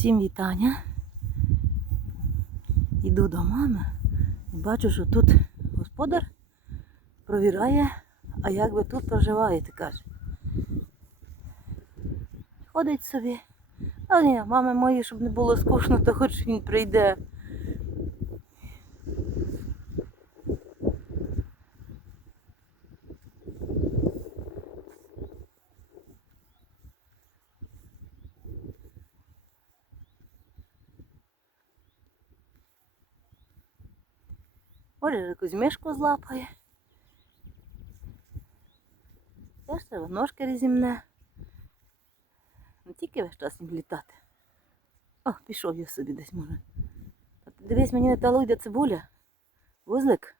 Всім вітання. Йду до мами і бачу, що тут господар провіряє, а як ви тут проживаєте, каже. Ходить собі. А ні, мами мої, щоб не було скучно, то хоч він прийде. Може, якусь мишку злапає. Теж треба ножки розімне. Не тільки весь час їм літати. О, пішов я собі десь може. Дивись, мені не тало йде цибуля. Вузлик.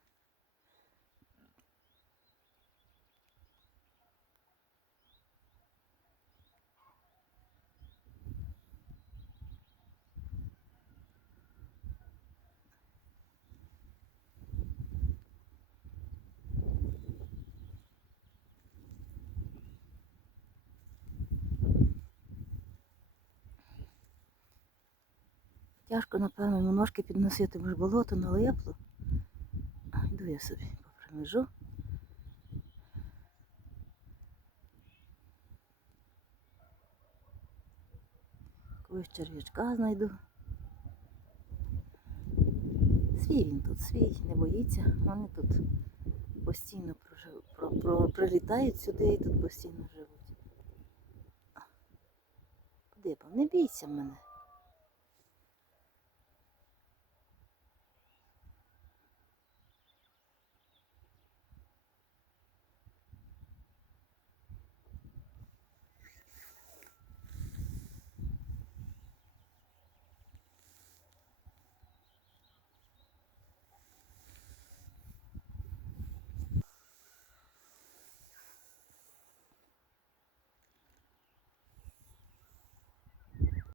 Тяжко, напевно, йому ножки підносити, бо ж болото налипло. Йду я собі попримежу. Когось черв'ячка знайду. Свій він тут, свій, не боїться. Вони тут постійно прожив, про, про, прилітають сюди і тут постійно живуть. Куди? Не бійся мене.